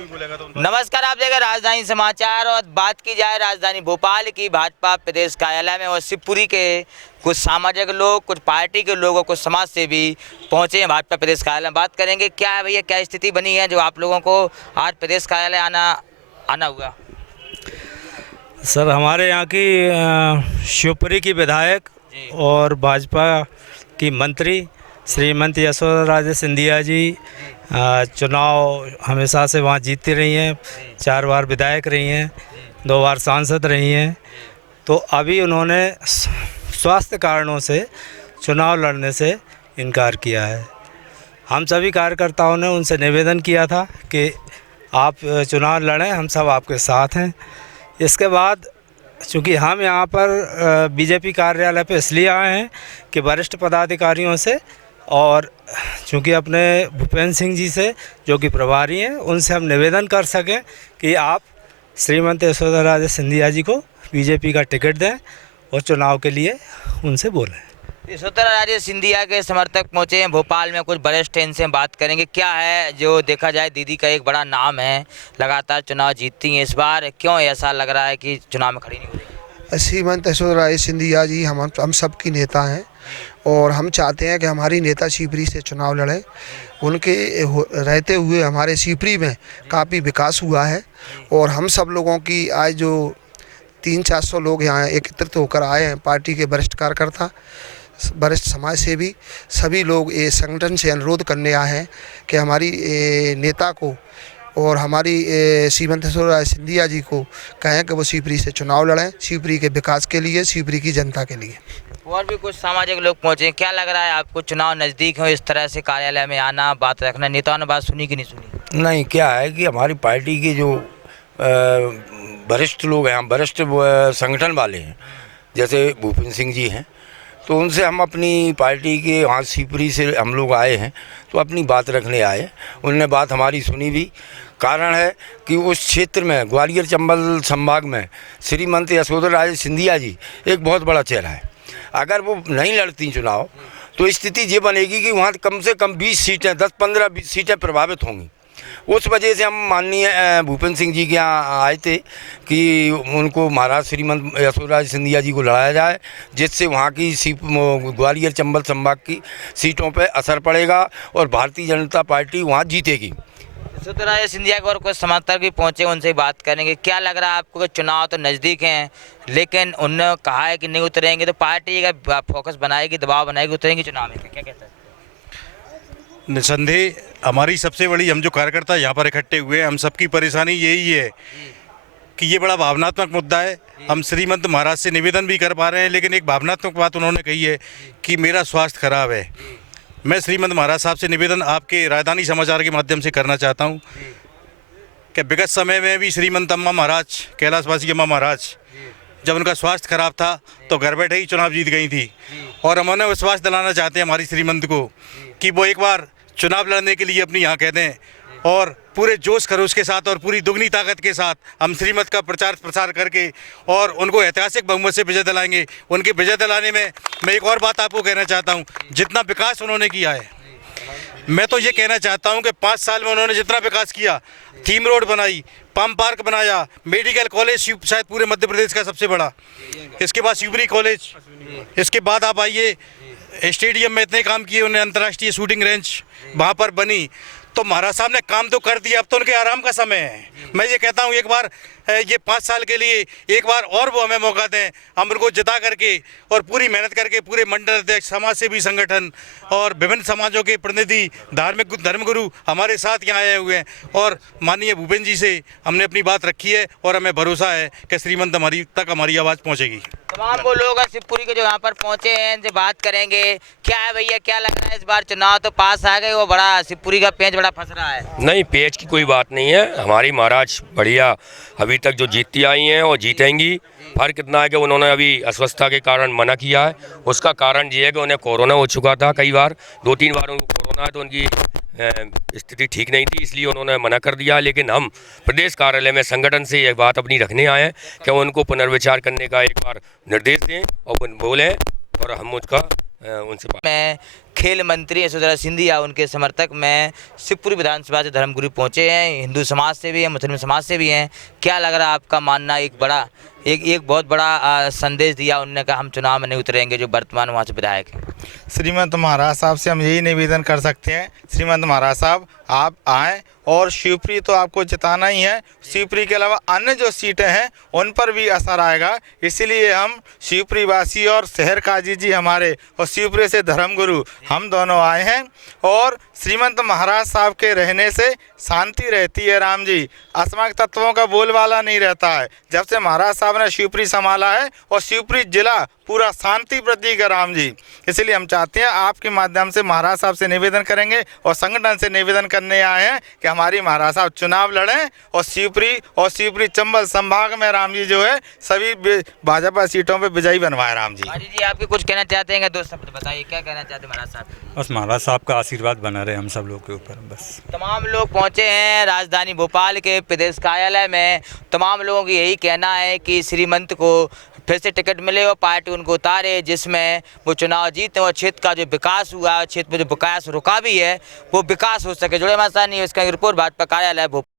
नमस्कार, आप देख रहे हैं राजधानी समाचार। और बात की जाए राजधानी भोपाल की, भाजपा प्रदेश कार्यालय में और शिवपुरी के कुछ सामाजिक लोग, कुछ पार्टी के लोग और कुछ समाज सेवी पहुंचे हैं भाजपा प्रदेश कार्यालय में। बात करेंगे क्या है भैया, क्या स्थिति बनी है जो आप लोगों को आज प्रदेश कार्यालय आना हुआ। सर, हमारे यहाँ की शिवपुरी की विधायक और भाजपा की मंत्री श्रीमती यशोदा राजे सिंधिया जी चुनाव हमेशा से वहाँ जीतती रही हैं। 4 बार विधायक रही हैं, 2 बार सांसद रही हैं। तो अभी उन्होंने स्वास्थ्य कारणों से चुनाव लड़ने से इनकार किया है। हम सभी कार्यकर्ताओं ने उनसे निवेदन किया था कि आप चुनाव लड़ें, हम सब आपके साथ हैं। इसके बाद चूँकि हम यहाँ पर बीजेपी कार्यालय पे इसलिए आए हैं कि वरिष्ठ पदाधिकारियों से और चूँकि अपने भूपेंद्र सिंह जी से जो कि प्रभारी हैं, उनसे हम निवेदन कर सकें कि आप श्रीमती यशोदा राजे सिंधिया जी को बीजेपी का टिकट दें और चुनाव के लिए उनसे बोलें। यशोदा राजे सिंधिया के समर्थक पहुंचे हैं भोपाल में, कुछ वरिष्ठ इनसे बात करेंगे। क्या है जो देखा जाए, दीदी का एक बड़ा नाम है, लगातार चुनाव जीतती हैं, इस बार क्यों ऐसा लग रहा है कि चुनाव में खड़ी नहीं हो रही? श्रीमती यशोदा राजे सिंधिया जी हम सब की नेता हैं और हम चाहते हैं कि हमारी नेता शिवपुरी से चुनाव लड़ें। उनके रहते हुए हमारे शिवपुरी में काफ़ी विकास हुआ है और हम सब लोगों की आज जो 300-400 लोग यहाँ एकत्रित होकर आए हैं, पार्टी के वरिष्ठ कार्यकर्ता, वरिष्ठ समाज सेवी, सभी लोग ये संगठन से अनुरोध करने आए हैं कि हमारी नेता को और हमारी श्रीमती यशोदा राजे सिंधिया जी को कहें कि वो शिवपुरी से चुनाव लड़ें, शिवपुरी के विकास के लिए, शिवपुरी की जनता के लिए। और भी कुछ सामाजिक लोग पहुंचे। क्या लग रहा है आपको, चुनाव नज़दीक हो, इस तरह से कार्यालय में आना, बात रखना, नेताओं ने बात सुनी कि नहीं सुनी? नहीं, क्या है कि हमारी पार्टी के जो वरिष्ठ लोग हैं, वरिष्ठ संगठन वाले हैं, जैसे भूपेंद्र सिंह जी हैं, तो उनसे हम अपनी पार्टी के वहाँ शिवपुरी से हम लोग आए हैं, तो अपनी बात रखने आए। उन्होंने बात हमारी सुनी भी। कारण है कि उस क्षेत्र में, ग्वालियर चंबल संभाग में, श्रीमती यशोदा राजे सिंधिया जी एक बहुत बड़ा चेहरा है। अगर वो नहीं लड़ती चुनाव तो स्थिति ये बनेगी कि वहाँ कम से कम 20 सीटें, 10-15 सीटें प्रभावित होंगी। उस वजह से हम माननीय भूपेंद्र सिंह जी के यहाँ आए थे कि उनको महाराज श्रीमती यशोदा राजे सिंधिया जी को लड़ाया जाए, जिससे वहाँ की ग्वालियर चंबल संभाग की सीटों पर असर पड़ेगा और भारतीय जनता पार्टी वहाँ जीतेगी। यशोदा राजे सिंधिया को और कुछ समर्थक भी पहुंचे, उनसे बात करेंगे। क्या लग रहा है आपको कि चुनाव तो नज़दीक हैं, लेकिन उन्होंने कहा है कि नहीं उतरेंगे, तो पार्टी का फोकस बनाएगी, दबाव बनाएगी, उतरेंगे चुनाव में? क्या कहते हैं? निसंदेह हमारी सबसे बड़ी, हम जो कार्यकर्ता यहाँ पर इकट्ठे हुए हैं, हम सबकी परेशानी यही है कि ये बड़ा भावनात्मक मुद्दा है। हम श्रीमंत महाराज से निवेदन भी कर पा रहे हैं, लेकिन एक भावनात्मक बात उन्होंने कही है कि मेरा स्वास्थ्य खराब है। मैं श्रीमंत महाराज साहब से निवेदन आपके राजधानी समाचार के माध्यम से करना चाहता हूँ कि विगत समय में भी श्रीमंत अम्मा महाराज, कैलाशवासी अम्मा महाराज, जब उनका स्वास्थ्य खराब था तो घर बैठे ही चुनाव जीत गई थी। और हम उन्हें विश्वास दिलाना चाहते हैं हमारी श्रीमंत को कि वो एक बार चुनाव लड़ने के लिए अपनी यहाँ कह दें और पूरे जोश खरोश के साथ और पूरी दुगनी ताकत के साथ हम श्रीमत का प्रचार प्रसार करके और उनको ऐतिहासिक बहुमत से विजय दिलाएंगे। उनके विजय दिलाने में मैं एक और बात आपको कहना चाहता हूँ, जितना विकास उन्होंने किया है, मैं तो ये कहना चाहता हूँ कि 5 साल में उन्होंने जितना विकास किया, थीम रोड बनाई, पाम पार्क बनाया, मेडिकल कॉलेज शायद पूरे मध्य प्रदेश का सबसे बड़ा, इसके बाद शिवपुरी कॉलेज, इसके बाद आप आइए स्टेडियम में इतने काम किए उन्हें, अंतर्राष्ट्रीय शूटिंग रेंज वहाँ पर बनी। तो महाराज साहब ने काम तो कर दिया, अब तो उनके आराम का समय है। मैं ये कहता हूँ एक बार ये 5 साल के लिए एक बार और वो हमें मौका दें, हम उनको जिता करके और पूरी मेहनत करके पूरे मंडल अध्यक्ष, समाज सेवी संगठन और विभिन्न समाजों के प्रतिनिधि, धार्मिक धर्मगुरु हमारे साथ यहाँ आए हुए हैं और माननीय भूपेंद्र जी से हमने अपनी बात रखी है और हमें भरोसा है कि श्रीमंत हमारी आवाज़ पहुँचेगी। तमाम वो लोग शिवपुरी के जो यहाँ पर पहुंचे हैं, इनसे बात करेंगे। क्या है भैया, क्या लग रहा है, इस बार चुनाव तो पास आ गए, वो बड़ा शिवपुरी का पेंच बड़ा फंस रहा है? नहीं, पेंच की कोई बात नहीं है। हमारी महाराज बढ़िया अभी तक जो जीतती आई हैं और जीतेंगी। फर्क इतना है कि उन्होंने अभी अस्वस्थता के कारण मना किया है। उसका कारण ये है कि उन्हें कोरोना हो चुका था कई बार, 2-3 बार उनको कोरोना है, तो उनकी स्थिति ठीक नहीं थी, इसलिए उन्होंने मना कर दिया। लेकिन हम प्रदेश कार्यालय में संगठन से ये बात अपनी रखने आए हैं कि उनको पुनर्विचार करने का एक बार निर्देश दें और बोलें और हम उसका उनसे खेल मंत्री यशोधरा सिंधिया उनके समर्थक में शिवपुरी विधानसभा से धर्मगुरु पहुंचे हैं। हिंदू समाज से भी हैं, मुस्लिम समाज से भी हैं। क्या लग रहा है आपका मानना? एक बहुत बड़ा संदेश दिया उन्होंने, कहा हम चुनाव में नहीं उतरेंगे, जो वर्तमान वहाँ से विधायक हैं। श्रीमंत महाराज साहब से हम यही निवेदन कर सकते हैं, श्रीमंत महाराज साहब आप आएँ और शिवपुरी तो आपको जिताना ही है, शिवपुरी के अलावा अन्य जो सीटें हैं उन पर भी असर आएगा। इसीलिए हम शिवपुरी वासी और शहर काजी जी हमारे और शिवपुरी से धर्मगुरु हम दोनों आए हैं। और श्रीमंत महाराज साहब के रहने से शांति रहती है राम जी, असमाक तत्वों का बोलबाला नहीं रहता है। जब से महाराज साहब ने शिवपुरी संभाला है और शिवपुरी जिला पूरा शांति प्रतीक है राम जी। इसलिए हम चाहते हैं आपके माध्यम से महाराज साहब से निवेदन करेंगे और संगठन से निवेदन करने आए हैं कि हमारी महाराज साहब चुनाव लड़ें और शिवपुरी चंबल संभाग में राम जी जो है सभी भाजपा सीटों पे विजयी बनवाए राम जी। जी आपके कुछ कहना चाहते हैं? दो शब्द बताइए, क्या कहना चाहते हैं महाराज साहब? बस महाराज साहब का आशीर्वाद बना रहे हम सब लोग के ऊपर बस। तमाम लोग पहुंचे हैं राजधानी भोपाल के प्रदेश कार्यालय में। तमाम लोगों की यही कहना है कि श्रीमंत को फिर से टिकट मिले और पार्टी उनको उतारे, जिसमें वो चुनाव जीते और क्षेत्र का जो विकास हुआ, क्षेत्र में जो विकास रुका भी है वो विकास हो सके। जुड़े हमारे साथ न्यूज़ का रिपोर्ट भाजपा कार्यालय भोपाल।